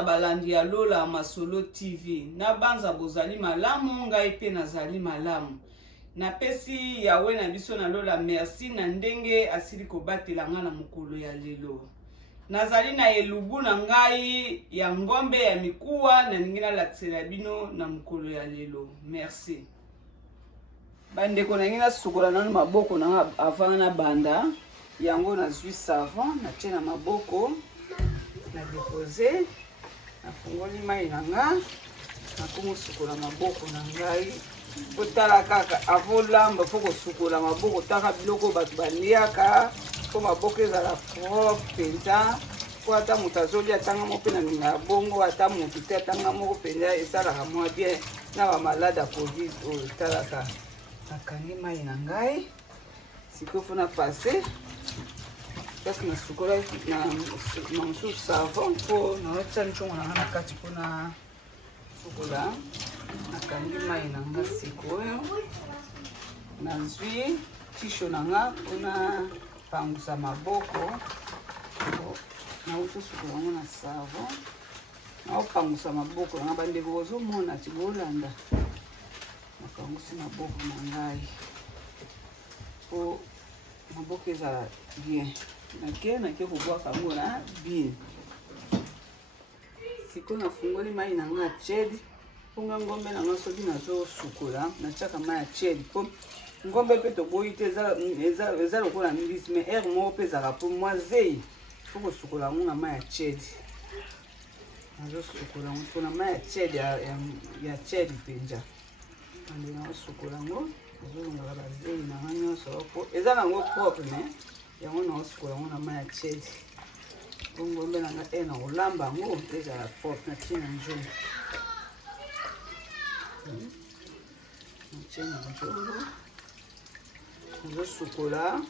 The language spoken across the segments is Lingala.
na balandi ya Lola Masolo TV. Na banza bozali malamu ngai pe nazali malamu. Na pesi yawe na biso na Lola merci na ndenge asili kobatela nga na mukolo ya lelo. Nazali na elubu na ngai ya ngombe ya mikuwa na ningina laksela bino na mukolo ya lelo. Merci. Bandeko na ngina sukola na maboko na avant na banda. Yango na zui savon na tia na maboko na déposer na fungoli mai na nga na komo sukola maboko na ngai kotala kaka avolamba foko sukola maboko taka biloko bato baliaka po maboko ezala propre penza po ata moto azoli atanga moko mpe na minga ya bongo ata moto te atanga moko penza esalaka mwa bien na bamalade ya covid oyo talaka nakangi mai na ngai sikoyo fona passe kasi na sukola na mosusu savon po naotia ntongo na nga na kati mpona sukola nakangi mai na nga sikoyo nazwi tisho na nga mpona pangusa maboko nauti sukola yango na savon naopangusa maboko na nga bandeko ozomona ti bolanda napangusi maboko na ngai po maboko ezala bien nake kobwaka yango na bien sikoyo nafungoli mai na nga chedi mpo nga ngombe na nga soki nazosukola natiaka mai ya chedi mpo ngombe mpe toboyi te eza lokola mbisi me aire moko mpe ezalaka mpo mwa zei mpo kosukola yango na mai ya chedi nazosukola yango mpo na mai ya chedi ya chedi mpenza ande naosukola yango ezolongaka bazei na nga nyonso po eza nango propre me yango naosukola yango na mai ya chedi po ngombe na nga na kolamba yango ezala propre na tie na nzongo natie na nzongo nazosukola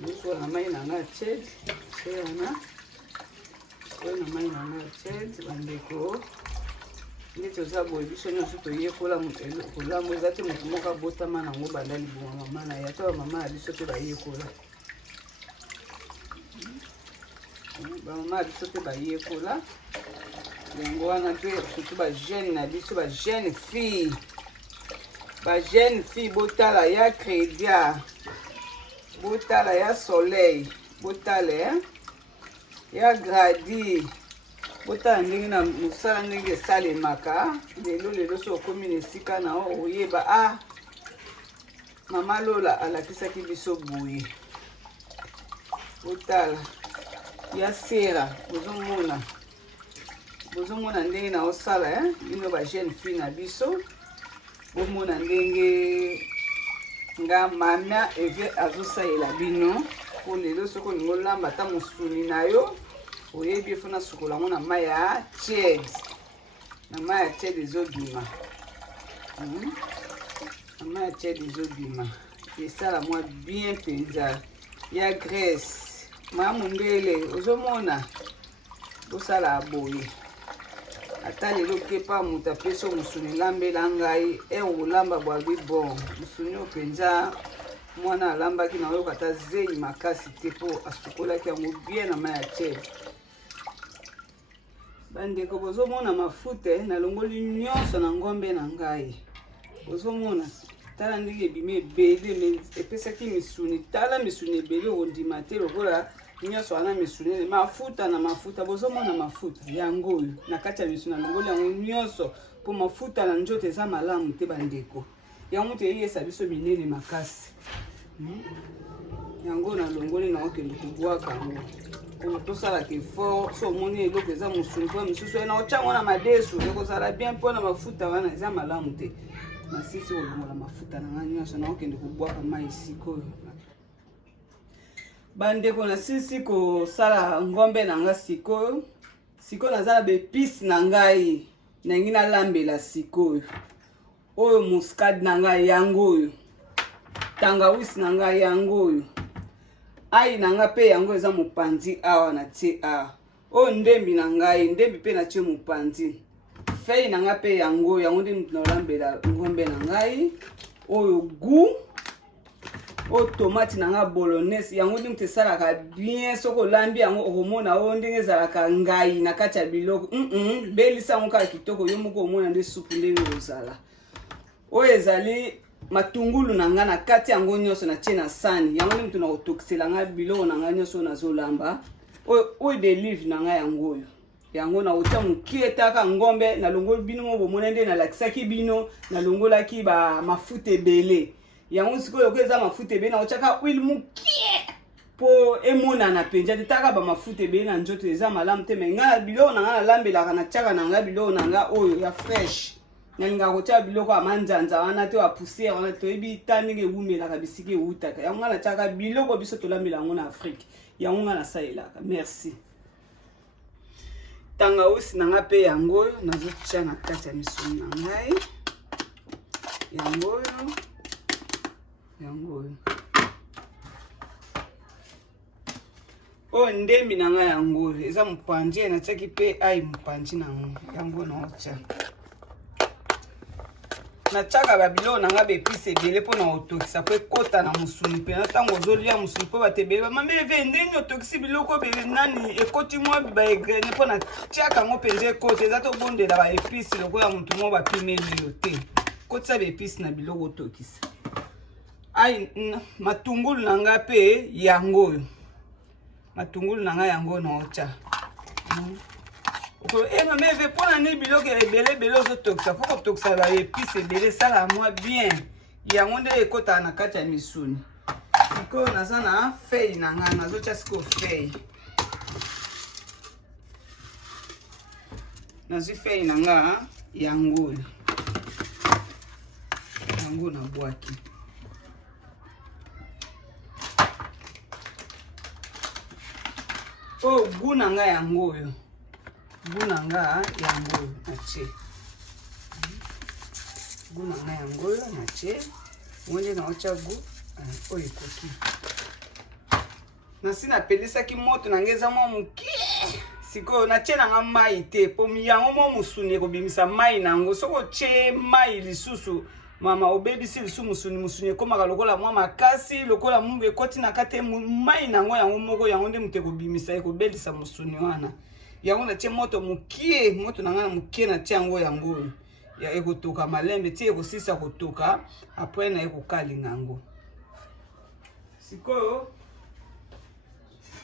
nazosukola na mai na nga ya chedi seyana oyo na mai na nga ya chedi bandeko ndeti oza boye biso nyonso toyekola kolamo eza te moto moko abotama nango banda liboma mama na ye ata bamama ya biso mpe bayekola bamama ya biso mpe bayekola yango wana mpe surtout bajeune na biso bajeune fille botala ya crédia botala ya soleil botala ya gradi botala ndenge na mosala ndenge esalemaka lelo so okomi na esika na oyeba mama Lola alakisaki biso boye botala ya sera bozomona ndenge na osala bino bajeune fille na biso bomona ndenge nga mama eve azosalela bino po lelo soki olingi olamba ata mosuni na yo oyebi efona sukola yango na mai ya chedi na mai ya chedi ezobima na mai ya chedi ezobima esala mwa bien mpenza ya graisse maya mondele ozomona bosala boye ata lelo kepa moto apesi o mosuni elambela ngai olamba bwabi bon mosuni oyo mpenza mwana alambaki na oyoka ata zei makasi te mpo asukolaki yango bien na mai ya chedi bandeko bozomona mafuta nalongoli nyonso na ngombe na ngai bozomona tala ndenge ebimi ebele epesaki misuni tala misuni ebele ondima te lokola nyonso wana misuni mafuta na mafuta bozomona mafuta yango oyo na kati ya misuni nalongoli yango nyonso mpo mafuta na nzoto eza malamu te bandeko yango te eyesa biso minene makasi yango nalongoli na okende kobwaka yango tosalaka effort so omoni eloko eza mosuni mpo misusu na otyango na madesu ekozala bien mpona mafuta wana eza malamu te nasisi kolongola mafuta na nga nyonso naokende kobwaka mai sikoyo bandeko nasisi kosala ngombe na nga sikoyo naza na bepisi na ngai nangi nalambela sikoyo oyo muscade na ngai yango oyo tangawisi na ngai yango oyo ai na nga pe yango eza mopanzi awa na tie oyo ndembi na ngai ndembi pe na tie mopanzi fei na nga pe yango nde nolambela ngombe na ngai oyo gu o tomate nanga bolognese yango ndi mte salaka bien soko lambi yango okomona o ndenge ezalaka ngai na kati ya biloko belisa yango kaka kitoko yo moko omona nde supu ndenge ozala oyo ezali matungulu nanga na kati yango nyonso na tie na sani yango ndi mtu na kotokisela nga biloko nanga nyonso nazolamba oyo delive nanga yango oyo yango na otia mokie etaka ngombe nalongoli bino mo bomona nde nalakisaki bino nalongolaki mafuta ebele yango sikoyo ko eza mafuta ebele na otiaka huile mokie po emonana mpenza te taka bamafuta ebele na nzoto eza malamu te me nga biloko na nga nalambelaka na tiaka na nga biloko na nga oyo ya fresh nalingaka kotia biloko ya manzanza wana te ya poussière wana toyebi ta ndenge ewumelaka bisika ewutaka yango nga natiaka biloko biso tolambela yango na Afrique yango nga nasalelaka merci tangausi nanga pe yango oyo nazotia na kati ya misuni na ngai yango oyo oyo ndembi na ngai yango oyo eza mopanzi natiaki pe ai mopanzi nango yango naotia natiaka babiloko na nga baepise ebele mpo na otokisa po ekota na mosuni mpe na ntango ozolia mosuni mpo bato ebele bamama eve ndenge otokisi biloko ebele nani ekoti mwa baegrene mpo natiaka yango mpenza ekota eza tobondela baepise lokola motu moko bapimeli yo te kotisa baepise na biloko otokisa ai matungulu na nga mpe yango oyo matungulu na nga yango naotya mama eve mpona nini biloko ebele ozotokisa fo kotokisa baepise ebele sala mwa bien yango nde ekotaka na kati ya misuni sikoyo naza na fei na nga nazotya sikoyo fei nazwi fei na nga yango oyo yango na bwaki oyo gu na nga yango oyo gunanga yango nache gunanga yango nache wonde na ocha gu oyo koki nasi napelisaki moto nangeza mwa mukie sikoyo nache nanga mai te po yango mwa musuni ekobimisa mai nango soko che mai lisusu mama obebisi lisu musuni ekomaka lokola mwa makasi lokola mungu ekoti na kati mai nango yango moko yango nde moto ekobimisa ekobelisa musuni wana yango natie moto mukie moto na ngana mukie natie yango yango ya ekotoka malembe tie ekosisa kotoka après na ekokalinga yango sikoyo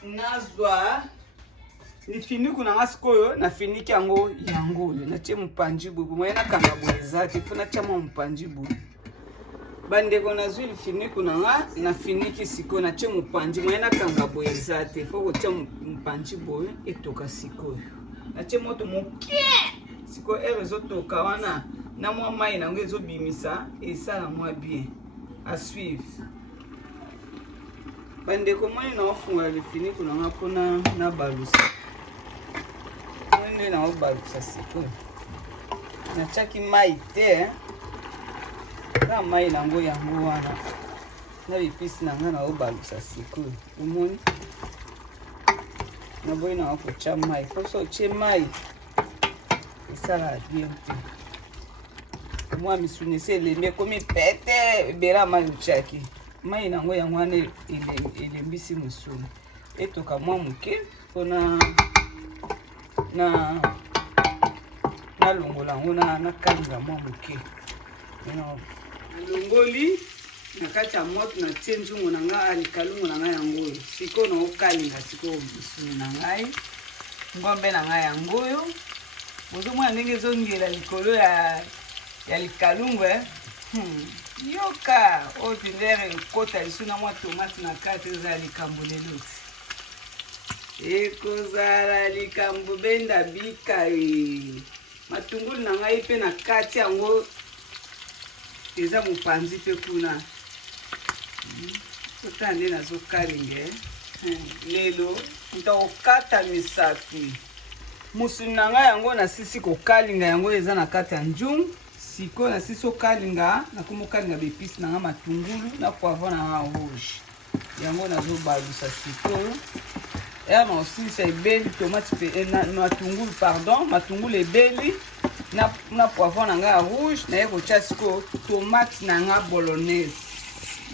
nazwa lifiniku na nga sikoyo nafiniki yango oyo natie mopanzi boye moye nakanga boye eza te mpo natia mwa mopanzi boye bandeko nazwi lifiniku na nga nafiniki sikoyo natie mopanzi moye nakanga boye eza te fo kotia mopanzi boye etoka sikoyo natie moto mokie sikoyo ere ezotoka wana na mwa mai nango ezobimisa esala mwa bien a suivre bandeko moni naofungola lifiniku na nga mpona nabalusa nde naobalusa sikoyo natiaki mai te na mai nango yango wana na bipisi na nga naobalusa sikoyo omoni naboyi na wakotia mai poso otie mai esala bien te mwa misuni esi elembi ekomi pete ebela mai otiaki mai nango yango wana elembisi misuni etoka mwa moke mpona nalongola yango nakalinga mwa moke longoli na kati ya moto natie nzungu na nga alikalungu na nga yango oyo sikoyo naokalinga sikoyo misuni na ngai ngombe na ngai yango oyo bozomona ndenge ezongela likolo ya likalungu yoka oyo pindere ekota lisu na mwa tomate na kati ezala likambo leloti ekozala likambo benda bika matungulu na ngai mpe na kati yango eza mopanzi mpe kuna otala nde nazokalinga lelo ntakokata misapi musuni na ngai yango nasisi kokalinga yango eza na kati ya njungu sikoyo nasisi okalinga nakomokalinga bepisi na nga matungulu na poivron na nga rouge yango nazobalusa sikoyo ere naosilisa ebeli tomate mpe matungulu pardon matungulu ebeli na poivron na nga ya rouge naye kotia sikoyo tomate na nga bolognese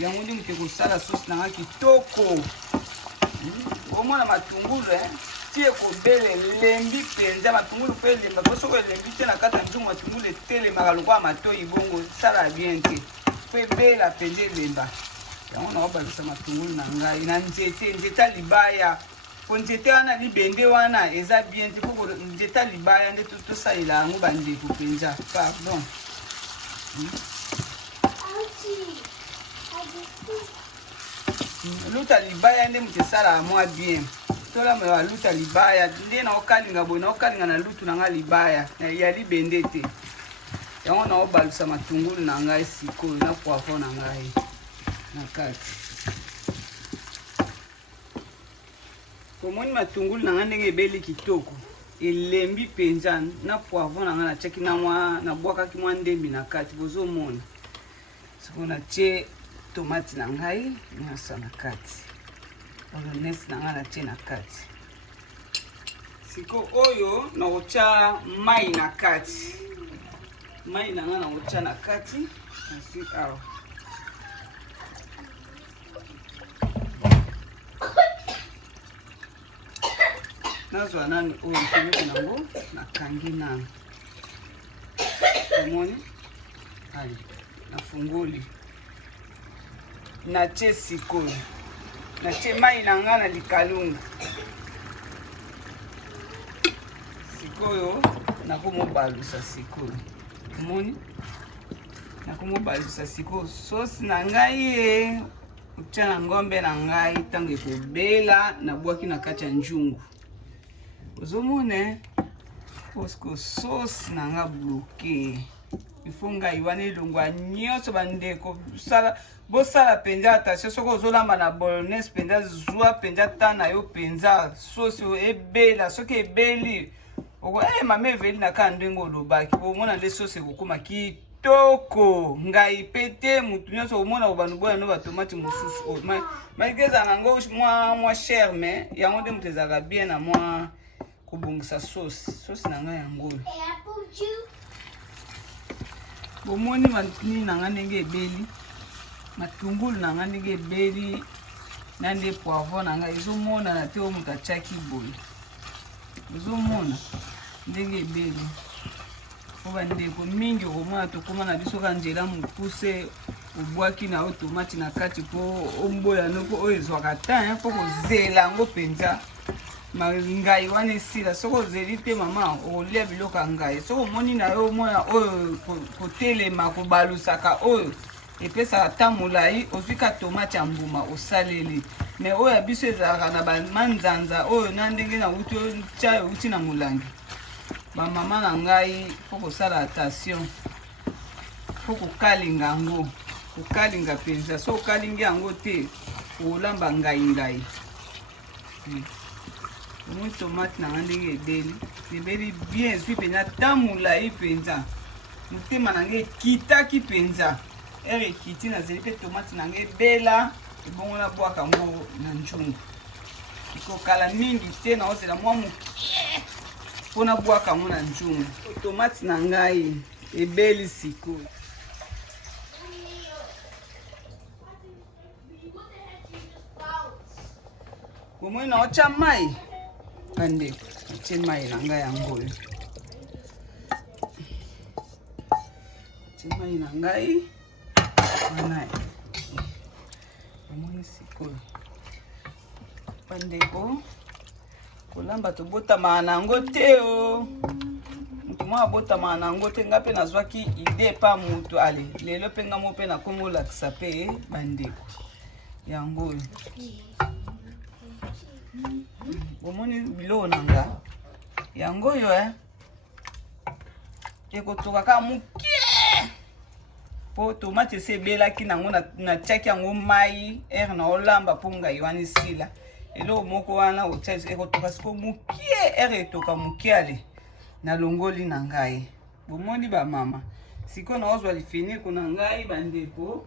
yango nde moke kosala sauce nanga kitoko. Omona matungulu tie kobele lembi penza matungulu pe lemba po soko lembi te na kata nzungu matungulu etelemaka lokola matoi bongo sala bien te pe bela penza lemba yango nakobalisa matungulu na ngai na nzete libaya po nzete wana libende wana eza bien te po nzete libaya nde tosalela yango bandeko penza pardon. Luta libaya nde moto esala mwa bien tola mwa luta libaya nde na okalinga boye na okalinga na lutu na nga libaya ya libende te yango na obalusa matungulu na ngai sikoyo na poivron na ngai na kati. Komoni matungulu na nga ndenge ebeli kitoko elembi penza na poivron na nga natiaki na bwakaki mwa ndembi na kati bozomona sikoyo natie tomate na ngai nyonso na kati mayonnaise na ngai natie na kati siko oyo nakotya mai na kati mai na ngai nakotya na kati ensuite awa nazwa nani oyo mpeneko nango nakangi nano omoni ali nafungoli natie sikoyo natie mai na nga na likalunga sikoyo nakomobalusa sikoyo omoni nakomobalusa sikoyo sosi na ngai ye otya na ngombe na ngai ntango ekobela nabwaki na kati ya njungu ozomona posko sosi na nga bloke ifo ngai wana elongwa nyonso bandeko bosala penza attention soki ozolamba na bolognese penza zwa penza ta na yo penza sosi ebela soki ebeli mama eveli na kaka ndenge olobaki omona nde sosi ekokoma kitoko ngai pe te mutu nyonso omona obanu boya no batomati mosusu malgré ezala nango mwa cher mais yango nde moto ezalaka bien na mwa kobongisa sosi na ngai yango oyo bomoni matuni na nga ndenge ebeli matungulu na nga ndenge ebeli na nde poivron na nga ezomona na te oyo moto atiaki boye ezomona ndenge ebeli po bandeko mingi okomona tokóma na biso ka nzela mokuse obwaki na oyo tomati na kati po omboya noko oyo ezwaka ta po kozela yango mpenza ngai wana esila soki ozeli te mama okolia biloko ya ngai soki omoni na yo omona oyo kotelema kobalusaka oyo epesaka ta molai ozwika tomate ya mbuma osaleli me oyo ya biso ezalaka na bamanzanza oyo na ndenge na uti tia uti na molangi bamama na ngai fo kosala attention fo kokalinga yango kokalinga mpenza so okalingi yango te olamba ngai omoi tomate na nga ndenge ebeli bien ezwi mpenza ta molai mpenza motema na nga ekitaki mpenza ere ekiti nazeli mpe tomate na nga ebela ebongo nabwaka yango na njungu ekokala mingi te naozela mwa moke mpo nabwaka yango na njungu tomate na ngai ebeli sikoyo bomoi naotya mai bandeko atie mai na ngai yango oyo atie mai na ngai wana omoni sikoyo bandeko kolamba tobotamaka na yango te o moto mwa abotamaka na yango te nga mpe nazwaki ide pa moto ale lelo mpe nga mo mpe nakomi olakisa mpe bandeko yango oyo bomoni biloko na nga yango oyo ekotoka kaka mokie po tomate ese ebelaki nango natiaki yango mai ere na olamba mpo ngai wana esila eloko moko wana otia ekotoka siko mokie ere etoka mokie ale na longoli na ngai bomoni bamama siko naozwa lifiniko na ngai bandeko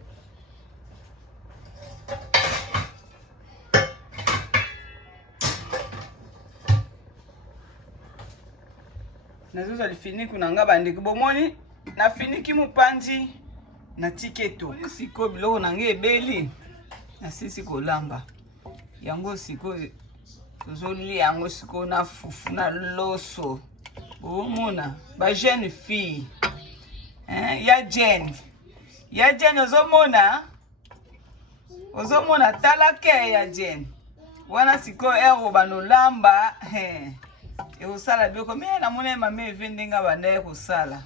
nazozwa lifiniko na ngai bandeko bomoni nafiniki mopanzi na tiketo siko biloko na ngai ebeli nasisi kolamba yango siko tozolia yango siko na fufu na loso omona ba jeune fille ya Jen ozomona talake ya Jen wana siko ero banolamba eosala biloko me namona mame eve ndenga banda kosala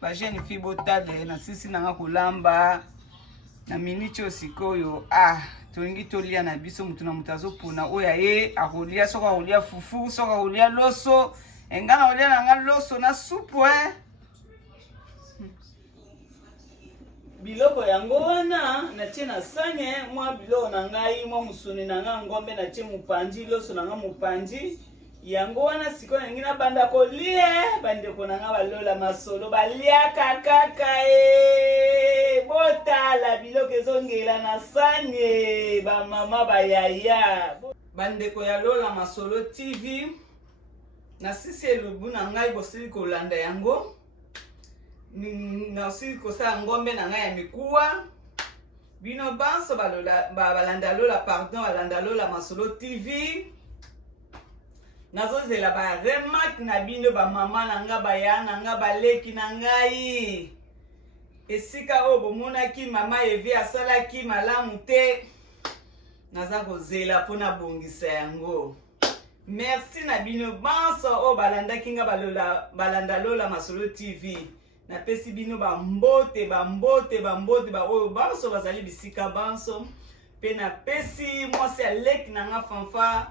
ba jeune fille botale na sisi nanga kolamba na minute osikoyo tolingi tolia na biso mutu na mutu azopuna oya ye akolia soka akolia fufu soka akolia loso engana olia nanga loso na supu biloko yango wana natie na sanye mwa biloko na ngai mwa musuni na nga ngombe natie mupanzi loso na nga mupanzi yango wana sikoyo nangi na banda kolie bandeko na nga balola masolo baliaka kaka botala biloko ezongela na sanye bamama bayaya bandeko ya Lola Masolo TV na sisi elubu na ngai bosili kolanda yango na sili kosala ngombe na ngai ya mikuwa bino banso balanda Lola Masolo TV nazozela ba remark na bino ba mama na nga baya na nga baleki na ngai esika o bomonaki mama Eve asalaki malamu te naza kozela pona bongisa yango merci na bino banso o balandaki nga balanda Lola Masolo TV na pesi bino bambote ba oyo banso bazali bisika banso pe na pesi mwasi aleki na nga fanfa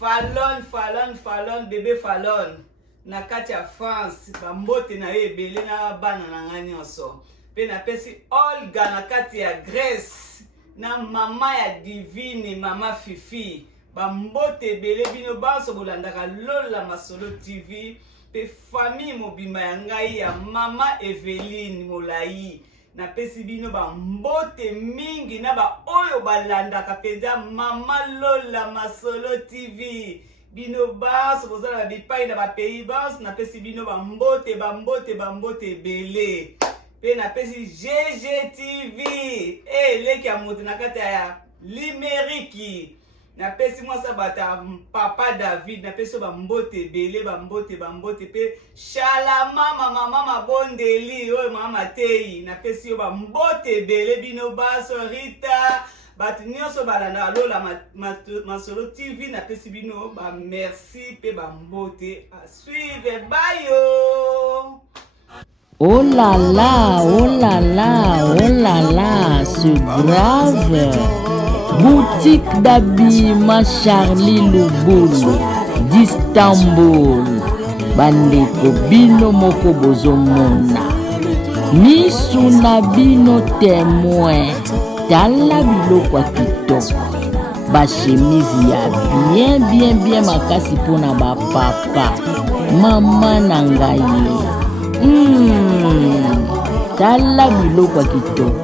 Fallon bébé Fallon na kati ya France bambote na ye ebele na bana na nga nyonso pe na pesi Olga na kati ya Grèce na mama ya Divine mama Fifi bambote ebele bino banso bolandaka Lola Masolo TV pe famille mobimba ya ngai ya mama Eveline Molai na pesi bino bambote mingi na ba oyo balandaka penza mama Lola Masolo TV bino baso bozala bipai na ba pays bas na pesi bino bambote ebele pe na pesi GGTV leki ya moto na kati ya Limeriki na pesi mwasa bata papa David na pesi bambote ebele bambote pe Shalama mama bondeli oyo mama Tei na pesi yo bambote ebele bino baso Rita batu nyonso balanda Lola Masolo TV na pesi bino ba merci pe bambote a suivre bayo. Oh là là, c'est grave. Boutique d'habillement Charlie Lubulu d'Istanbul. Bandeko bino moko bozomona. Misu na bino témoin. Tala biloko kitoko. Ba chemise ya bien makasi pona ba papa. Mama na ngai. Tala biloko kitoko.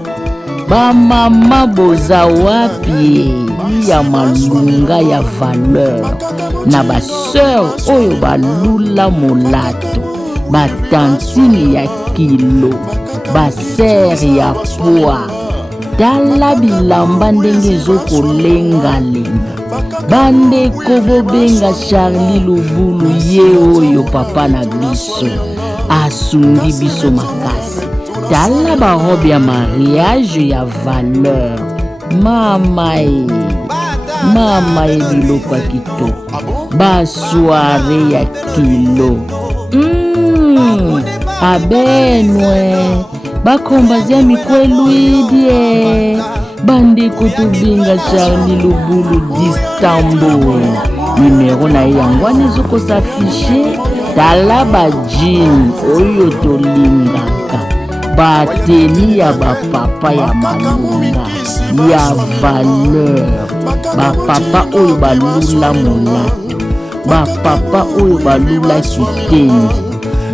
Ba mama boza wapi ya malunga ya valeur na ba sœur oyo balula molato ba tantine ya kilo ba sœur ya poa tala bilamba ndenge ezokolengalenga bandeko bobenga Charlie Lubulu ye oyo papa na biso asungi biso makasi tala ba robe ya mariage ya valeur mama biloko ya kitoko ba soirée ya kilo abenwe bakombazia mikwelwidie bandeko tobinga Charlie Lubulu d'Istanbul numero na ye yango wana ezokosafishe tala ba jean oyo tolingaka bateni ya bapapa ya malunga ya valeur bapapa oyo balula molato bapapa oyo balula kitendi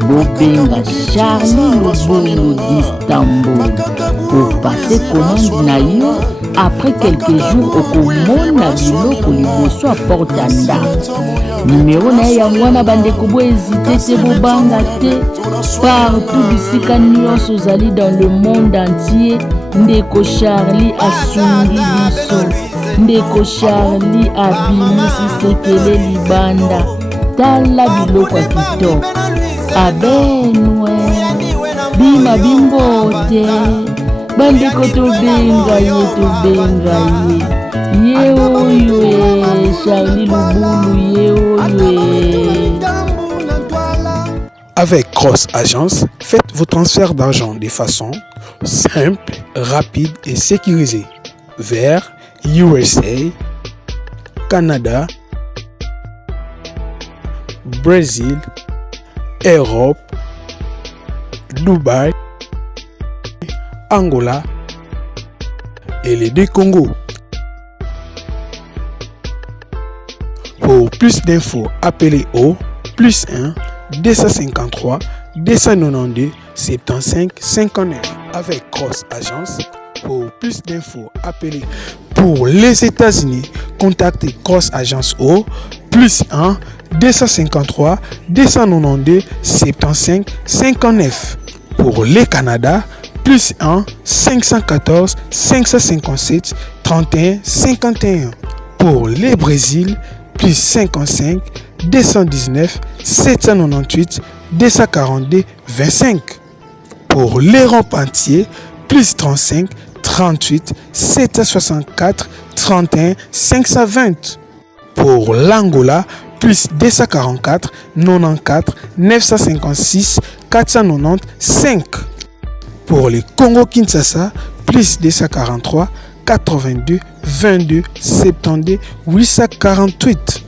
bobenga Charlie Lobolo d'Istanbul pour passer commande na yo. Après quelques jours okomona biloko liboso a portanda. Numéro na yango wana bandeko bo hésiter te bobanga te. Partout bisika nyonso ozali dans le monde entier, ndeko Charlie asungi biso. Ndeko Charlie abimisi sekele libanda. Tala biloko ya kitoko. Abenwe bima bimbote bandeko tobenga ye oyo Charlie Lobolo ye oyo. Avec Cross Agence, faites vos transferts d'argent de façon simple, rapide et sécurisée vers USA, Canada, Brésil, Europe, Dubaï, Angola et les deux Congos. Pour plus d'infos, appelez au +1 253 292 75 59 avec Cross Agence. Pour plus d'infos, appelez. Pour les États-Unis, contactez Cross Agence au +1 253 292 75 59. Pour les Canada, +1 514 557 31 51. Pour les Brésil, +55 219 798 242 25. Pour l'Europe entier, +35 38 764 31 520. Pour l'Angola, +244 94 956 495. Pour le Congo Kinshasa, +243 82 22 72 848.